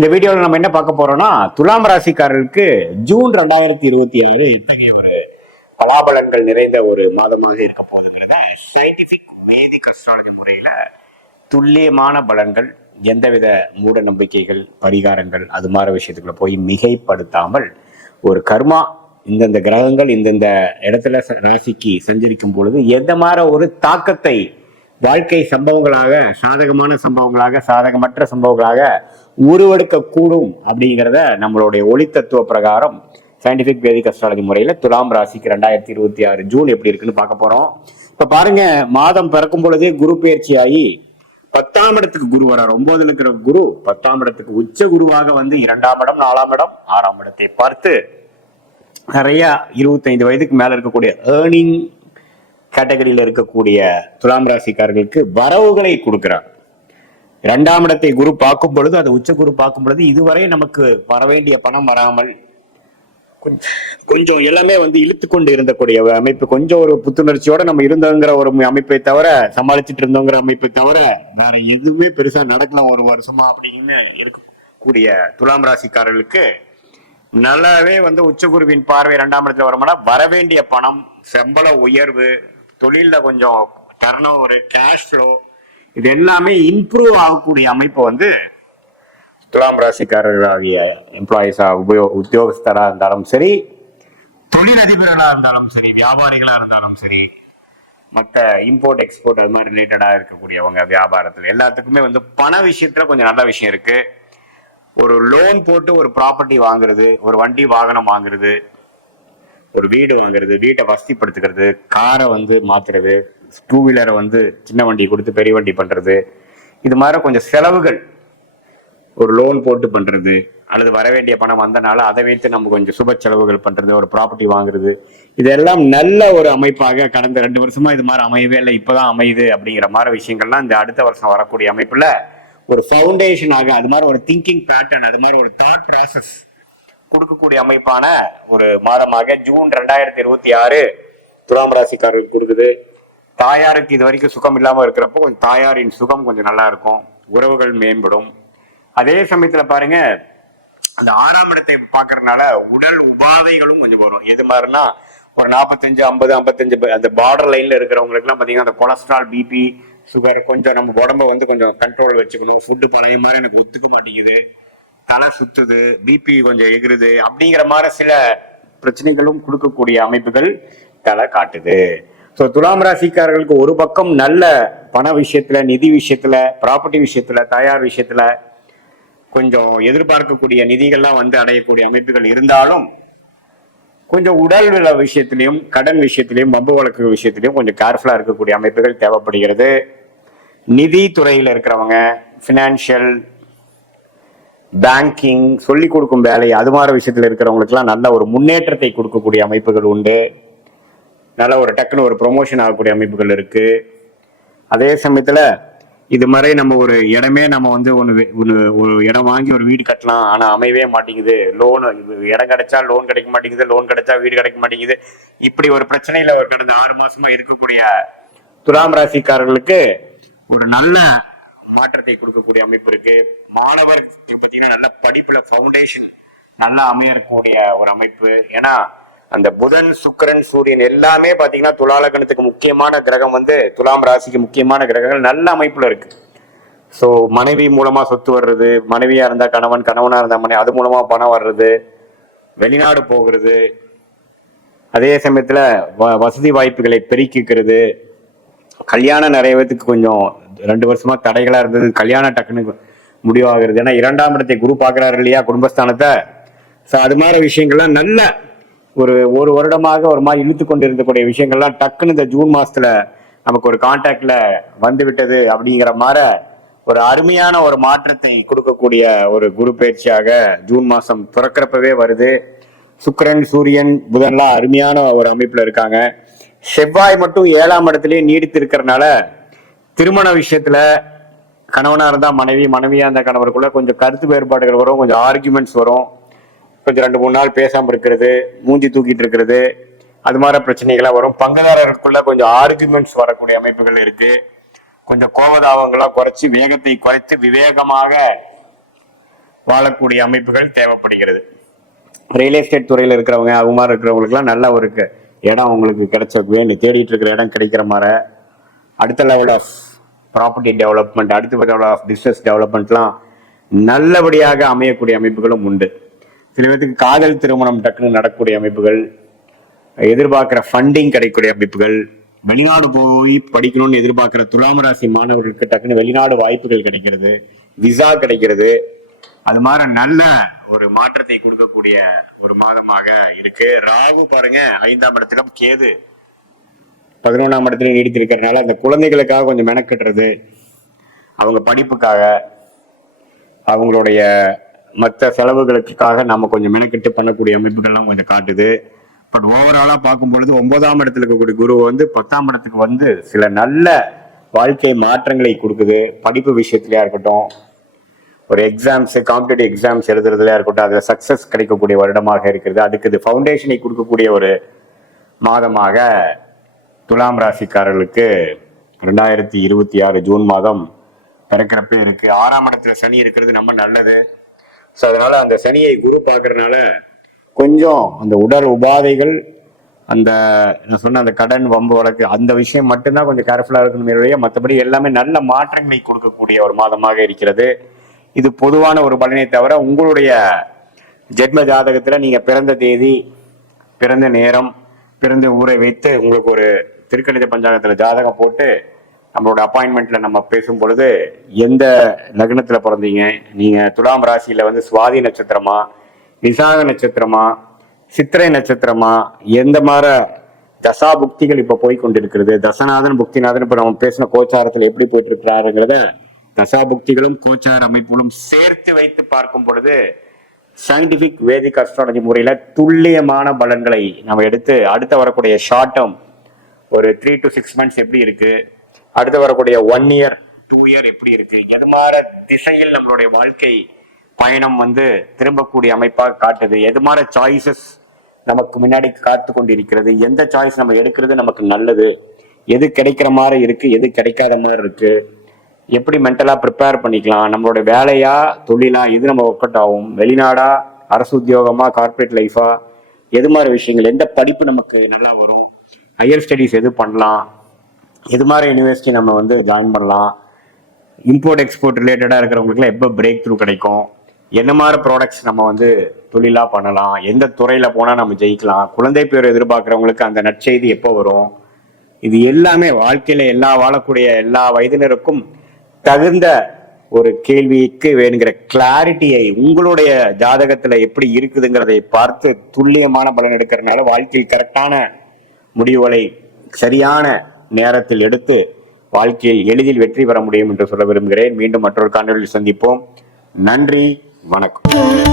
இந்த வீடியோவில் நம்ம என்ன பார்க்க போறோம்னா, துலாம் ராசிக்காரர்களுக்கு ஜூன் 2026 இத்தகைய ஒரு பலாபலன்கள் நிறைந்த ஒரு மாதமாக இருக்க போதுங்கிறத சயின்டிபிக் வேதிக் அஸ்ட்ராலஜி முறையில துல்லியமான பலன்கள், எந்தவித மூட நம்பிக்கைகள், பரிகாரங்கள் அது மாதிரி விஷயத்துக்குள்ள போய் மிகைப்படுத்தாமல் ஒரு கர்மா இந்தந்த கிரகங்கள் இந்தந்த இடத்துல ராசிக்கு சஞ்சரிக்கும் பொழுது எந்த மாதிரி ஒரு தாக்கத்தை வாழ்க்கை சம்பவங்களாக, சாதகமான சம்பவங்களாக, சாதகமற்ற சம்பவங்களாக உருவெடுக்க கூடும் அப்படிங்கிறத நம்மளுடைய ஒளி தத்துவ பிரகாரம் சயின்டிபிக் வேதிக் அஸ்ட்ராலஜி முறையில துலாம் ராசிக்கு 2026 ஜூன் எப்படி இருக்குன்னு பார்க்க போறோம். இப்ப பாருங்க, மாதம் பிறக்கும் பொழுதே குரு பயிற்சி ஆகி 10ஆம் இடத்துக்கு குரு வரார். 9ல இருக்கிற குரு 10ஆம் இடத்துக்கு உச்ச குருவாக வந்து 2ஆம் இடம், 4ஆம் இடம், 6ஆம் இடத்தை பார்த்து நிறைய 25 வயதுக்கு மேல இருக்கக்கூடிய ஏர்னிங் கேட்டகரியில இருக்கக்கூடிய துலாம் ராசிக்காரர்களுக்கு வரவுகளை கொடுக்கிறார். 2ஆம் இடத்தை குரு பார்க்கும் பொழுது, அது உச்ச குரு பார்க்கும் பொழுது இதுவரை நமக்கு வர வேண்டிய பணம் வராமல் கொஞ்சம் எல்லாமே வந்து இழுத்து கொண்டு இருந்தக்கூடிய அமைப்பு, கொஞ்சம் ஒரு புத்துணர்ச்சியோட நம்ம இருந்தோங்கிற ஒரு அமைப்பை தவிர, சமாளிச்சுட்டு இருந்தோங்கிற அமைப்பை தவிர வேற எதுவுமே பெருசா நடக்கல ஒரு வருஷமா அப்படின்னு இருக்கக்கூடிய துலாம் ராசிக்காரர்களுக்கு நல்லாவே வந்து உச்சகுருவின் பார்வை 2ஆம் இடத்துல வருமானா வர வேண்டிய பணம், சம்பள உயர்வு, தொழில கொஞ்சம் டர்ன் ஓவர், கேஷ் ஃப்ளோ, இது எல்லாமே இம்ப்ரூவ் ஆகக்கூடிய அமைப்பு வந்து துலாம் ராசிக்காரர்களாகிய எம்ப்ளாயிஸா, உத்தியோகஸ்தரா இருந்தாலும் சரி, தொழிலதிபர்களா இருந்தாலும் சரி, வியாபாரிகளா இருந்தாலும் சரி, மற்ற இம்போர்ட் எக்ஸ்போர்ட் அது மாதிரி ரிலேட்டடா இருக்கக்கூடியவங்க வியாபாரத்துல எல்லாத்துக்குமே வந்து பண விஷயத்துல கொஞ்சம் நல்ல விஷயம் இருக்கு. ஒரு லோன் போட்டு ஒரு ப்ராப்பர்ட்டி வாங்குறது, ஒரு வண்டி வாகனம் வாங்குறது, ஒரு வீடு வாங்குறது, வீட்டை வசதிப்படுத்துக்கிறது, காரை வந்து மாத்துறது, 2 வீலரை வந்து சின்ன வண்டி கொடுத்து பெரிய வண்டி பண்றது, இது மாதிரி கொஞ்சம் செலவுகள் ஒரு லோன் போட்டு பண்றது, அல்லது வர வேண்டிய பணம் வந்தனால அதை வைத்து நம்ம கொஞ்சம் சுப செலவுகள் பண்றது, ஒரு ப்ராப்பர்ட்டி வாங்குறது, இதெல்லாம் நல்ல ஒரு அமைப்பாக கடந்த 2 வருஷமா இது மாதிரி அமையவே இல்லை, இப்பதான் அமையுது அப்படிங்கிற மாதிரி விஷயங்கள்லாம் இந்த அடுத்த வருஷம் வரக்கூடிய அமைப்புல ஒரு ஃபவுண்டேஷனாக, அது மாதிரி ஒரு திங்கிங் பேட்டர்ன், அது மாதிரி ஒரு தாட் ப்ராசஸ் கொடுக்கக்கூடிய அமைப்பான ஒரு மாதமாக ஜூன் 2026 துலாம் ராசிக்காரருக்கு கொடுக்குது. தாயாருக்கு இது வரைக்கும் சுகம் இல்லாம இருக்கிறப்போ கொஞ்சம் தாயாரின் சுகம் கொஞ்சம் நல்லா இருக்கும், உறவுகள் மேம்படும். அதே சமயத்துல பாருங்க, அந்த 6ஆம் இடத்தை பாக்குறதுனால உடல் உபாதைகளும் கொஞ்சம் வரும். எது மாதிரினா ஒரு 45, 50, 55 அந்த பார்டர் லைன்ல இருக்கிறவங்களுக்கு எல்லாம் பாத்தீங்கன்னா அந்த கொலஸ்ட்ரால், பிபி, சுகர், கொஞ்சம் நம்ம உடம்ப வந்து கொஞ்சம் கண்ட்ரோல் வச்சுக்கணும். ஃபுட்டு பழைய மாதிரி எனக்கு ஒத்துக்க மாட்டேங்குது, தலை சுத்துது, பிபி கொஞ்சம் எகிருது அப்படிங்கிற மாதிரி சில பிரச்சனைகளும் கொடுக்கக்கூடிய அமைப்புகள் தலை காட்டுது. ஸோ துலாம் ராசிக்காரர்களுக்கு ஒரு பக்கம் நல்ல பண விஷயத்துல, நிதி விஷயத்துல, ப்ராப்பர்ட்டி விஷயத்துல, தயார் விஷயத்துல கொஞ்சம் எதிர்பார்க்கக்கூடிய நிதிகள்லாம் வந்து அடையக்கூடிய அமைப்புகள் இருந்தாலும், கொஞ்சம் உடல் நல விஷயத்திலையும், கடன் விஷயத்திலையும், வம்பு வழக்கு விஷயத்திலையும் கொஞ்சம் கேர்ஃபுல்லா இருக்கக்கூடிய அமைப்புகள் தேவைப்படுகிறது. நிதி துறையில இருக்கிறவங்க, பினான்சியல், பேங்கிங், சொல்லிக் கொடுக்கும் வேலை, அது மாதிரி விஷயத்துல இருக்கிறவங்களுக்கு எல்லாம் நல்ல ஒரு முன்னேற்றத்தை கொடுக்கக்கூடிய அமைப்புகள் உண்டு. நல்ல ஒரு டக்குன்னு ஒரு ப்ரொமோஷன் ஆகக்கூடிய அமைப்புகள் இருக்கு. அதே சமயத்துல இது மாதிரி நம்ம ஒரு இடமே நம்ம வந்து ஒரு இடம் வாங்கி ஒரு வீடு கட்டலாம், ஆனா அமையவே மாட்டேங்குது, லோன், இடம் கிடைச்சா லோன் கிடைக்க மாட்டேங்குது, லோன் கிடைச்சா வீடு கிடைக்க மாட்டேங்குது, இப்படி ஒரு பிரச்சனையில ஒரு கடந்த 6 மாசமா இருக்கக்கூடிய துலாம் ராசிக்காரர்களுக்கு ஒரு நல்ல மாற்றத்தை கொடுக்கக்கூடிய அமைப்பு இருக்கு. மாணவர் பார்த்தீங்கன்னா நல்ல படிப்புல ஃபவுண்டேஷன் நல்லா அமையக்கூடிய ஒரு அமைப்பு. ஏன்னா அந்த புதன், சுக்கிரன், சூரியன் எல்லாமே பாத்தீங்கன்னா துலாலகணத்துக்கு முக்கியமான கிரகம் வந்து துலாம் ராசிக்கு முக்கியமான கிரகங்கள் நல்ல அமைப்புல இருக்கு. ஸோ மனைவி மூலமா சொத்து வர்றது, மனைவியா இருந்தா கணவன், கணவனா இருந்தா மனைவி, அது மூலமா பணம் வர்றது, வெளிநாடு போகிறது, அதே சமயத்துல வசதி வாய்ப்புகளை பெருக்கிக்கிறது, கல்யாணம் நிறைய பேத்துக்கு கொஞ்சம் 2 வருஷமா தடைகளா இருந்தது, கல்யாணம் டக்குன்னு முடிவாகிறது. ஏன்னா 2ஆம் இடத்தை குரு பாக்குறாரு இல்லையா, குடும்பஸ்தானத்தை. ஸோ அது மாதிரி விஷயங்கள்லாம் நல்ல ஒரு வருடமாக ஒரு மாதிரி இழுத்து கொண்டு இருந்தக்கூடிய விஷயங்கள்லாம் டக்குன்னு இந்த ஜூன் மாசத்துல நமக்கு ஒரு கான்டாக்ட்ல வந்து விட்டது அப்படிங்கிற மாதிரி ஒரு அருமையான ஒரு மாற்றத்தை கொடுக்கக்கூடிய ஒரு குரு பயிற்சியாக ஜூன் மாசம் பிறக்கிறப்பவே வருது. சுக்கிரன், சூரியன், புதன்லாம் அருமையான ஒரு அமைப்புல இருக்காங்க. செவ்வாய் மட்டும் 7ஆம் இடத்துலயே நீடித்து இருக்கிறதுனால திருமண விஷயத்துல கணவனா இருந்தா மனைவி, மனைவியா இருந்தா கணவருக்குள்ள கொஞ்சம் கருத்து வேறுபாடுகள் வரும், கொஞ்சம் ஆர்குமெண்ட்ஸ் வரும், கொஞ்சம் 2-3 நாள் பேசாம இருக்கிறது, மூஞ்சி தூக்கிட்டு இருக்கிறது, அது மாதிரி பிரச்சனைகளா வரும். பங்குதாரருக்குள்ள கொஞ்சம் ஆர்குமெண்ட்ஸ் வரக்கூடிய அமைப்புகள் இருக்கு. கொஞ்சம் கோபதாபங்களா குறைச்சி, வேகத்தை குறைத்து விவேகமாக வாழக்கூடிய அமைப்புகள் தேவைப்படுகிறது. ரியல் எஸ்டேட் துறையில இருக்கிறவங்க அவங்க மாதிரி இருக்கிறவங்களுக்குலாம் நல்ல ஒரு இடம் உங்களுக்கு கிடைச்ச வேணும், தேடிட்டு இருக்கிற இடம் கிடைக்கிற மாதிரி அடுத்த லெவல் ஆஃப் ப்ராப்பர்ட்டி டெவலப்மெண்ட், அடுத்த லெவல் ஆஃப் பிஸ்னஸ் டெவலப்மெண்ட்லாம் நல்லபடியாக அமையக்கூடிய அமைப்புகளும் உண்டு. சில பேருக்கு காதல் திருமணம் டக்குன்னு நடக்கக்கூடிய அமைப்புகள், எதிர்பார்க்கிற ஃபண்டிங் கிடைக்கக்கூடிய அமைப்புகள், வெளிநாடு போய் படிக்கணும்னு எதிர்பார்க்கிற துலாம் ராசி மாணவர்களுக்கு டக்குன்னு வெளிநாடு வாய்ப்புகள் கிடைக்கிறது, விசா கிடைக்கிறது. அது மாதிரி நல்ல ஒரு மாற்றத்தை கொடுக்கக்கூடிய ஒரு மாதமாக இருக்கு. ராகு பாருங்க 5ஆம் இடத்திலும், கேது 11ஆம் இடத்துல நீடித்திருக்கிறதுனால அந்த குழந்தைகளுக்காக கொஞ்சம் மெனக்கட்டுறது, அவங்க படிப்புக்காக அவங்களுடைய மற்ற செலவுகளுக்காக நம்ம கொஞ்சம் மெனக்கெட்டு பண்ணக்கூடிய அமைப்புகள்லாம் கொஞ்சம் காட்டுது. பட் ஓவராலா பார்க்கும் பொழுது 9ஆம் இடத்துல இருக்கக்கூடிய குரு வந்து 10ஆம் இடத்துக்கு வந்து சில நல்ல வாழ்க்கை மாற்றங்களை கொடுக்குது. படிப்பு விஷயத்திலயா இருக்கட்டும், ஒரு எக்ஸாம்ஸ் காம்படிட்டிவ் எக்ஸாம்ஸ் எழுதுறதுலயா இருக்கட்டும், அதுல சக்சஸ் கிடைக்கக்கூடிய வருடமாக இருக்கிறது. அதுக்கு இது ஃபவுண்டேஷனை கொடுக்கக்கூடிய ஒரு மாதமாக துலாம் ராசிக்காரர்களுக்கு 2026 ஜூன் மாதம் பிறக்கிறப்ப இருக்கு. 6ஆம் இடத்துல சனி இருக்கிறது நம்ம நல்லது. ஸோ அதனால அந்த சனியை குரு பார்க்கறதுனால கொஞ்சம் அந்த உடல் உபாதைகள், அந்த நான் சொன்ன அந்த கடன் வம்பு வழக்கு அந்த விஷயம் மட்டும்தான் கொஞ்சம் கேர்ஃபுல்லா இருக்கணுமே, மற்றபடி எல்லாமே நல்ல மாற்றங்களை கொடுக்கக்கூடிய ஒரு மாதமாக இருக்கிறது. இது பொதுவான ஒரு பலனை தவிர உங்களுடைய ஜென்ம ஜாதகத்துல நீங்க பிறந்த தேதி, பிறந்த நேரம், பிறந்த ஊரை வைத்து உங்களுக்கு ஒரு திருக்கணித பஞ்சாங்கத்துல ஜாதகம் போட்டு நம்மளோட அப்பாயின்மெண்ட்ல நம்ம பேசும் பொழுது எந்த லக்னத்துல பிறந்தீங்க, நீங்க துலாம் ராசியில வந்து சுவாதி நட்சத்திரமா, விசாக நட்சத்திரமா, சித்திரை நட்சத்திரமா, எந்த மாதிரி தசா புக்திகள் இப்ப போய் கொண்டிருக்கிறது, தசநாதன் புக்திநாதன் இப்ப நம்ம பேசின கோச்சாரத்துல எப்படி போயிட்டு இருக்கிறாருங்கிறத தசா புக்திகளும் கோச்சார அமைப்புகளும் சேர்த்து வைத்து பார்க்கும் பொழுது சயின்டிபிக் வேதிக் அஸ்ட்ராலஜி முறையில துல்லியமான பலன்களை நம்ம எடுத்து அடுத்து வரக்கூடிய ஷார்ட் டேர்ம் ஒரு 3 to 6 months எப்படி இருக்கு, அடுத்து வரக்கூடிய 1 year 2 year எப்படி இருக்கு, எது மாதிரி திசையில் நம்மளுடைய வாழ்க்கை பயணம் வந்து திரும்பக்கூடிய அமைப்பாக காட்டுது, எது மாதிரி சாய்ஸஸ் நமக்கு முன்னாடி காத்து கொண்டிருக்கிறது, எந்த சாய்ஸ் நம்ம எடுக்கிறது நமக்கு நல்லது, எது கிடைக்கிற மாதிரி இருக்கு, எது கிடைக்காத மாதிரி இருக்கு, எப்படி மென்டலா ப்ரிப்பேர் பண்ணிக்கலாம், நம்மளோட வேலையா தொழிலா எது நம்ம ஒர்க் அவுட் ஆகும், வெளிநாடா அரசு உத்தியோகமா கார்பரேட் லைஃபா, எது மாதிரி விஷயங்கள், எந்த படிப்பு நமக்கு நல்லா வரும், ஹையர் ஸ்டடீஸ் எது பண்ணலாம், எது மாதிரி யூனிவர்சிட்டி நம்ம வந்து ஜாயின் பண்ணலாம், இம்போர்ட் எக்ஸ்போர்ட் ரிலேட்டடாக இருக்கிறவங்களுக்குலாம் எப்போ பிரேக் த்ரூ கிடைக்கும், என்ன மாதிரி ப்ராடக்ட்ஸ் நம்ம வந்து தொழிலாக பண்ணலாம், எந்த துறையில் போனால் நம்ம ஜெயிக்கலாம், குழந்தை பேர் எதிர்பார்க்குறவங்களுக்கு அந்த நற்செய்தி எப்போ வரும், இது எல்லாமே வாழ்க்கையில் வாழக்கூடிய எல்லா வயதினருக்கும் தகுந்த ஒரு கேள்விக்கு வேணுங்கிற கிளாரிட்டியை உங்களுடைய ஜாதகத்துல எப்படி இருக்குதுங்கிறதை பார்த்து துல்லியமான பலன் எடுக்கிறதுனால வாழ்க்கையில் கரெக்டான முடிவுகளை சரியான நேரத்தில் எடுத்து வாழ்க்கையில் எளிதில் வெற்றி பெற முடியும் என்று சொல்ல விரும்புகிறேன். மீண்டும் மற்றொரு காணொலியில் சந்திப்போம். நன்றி, வணக்கம்.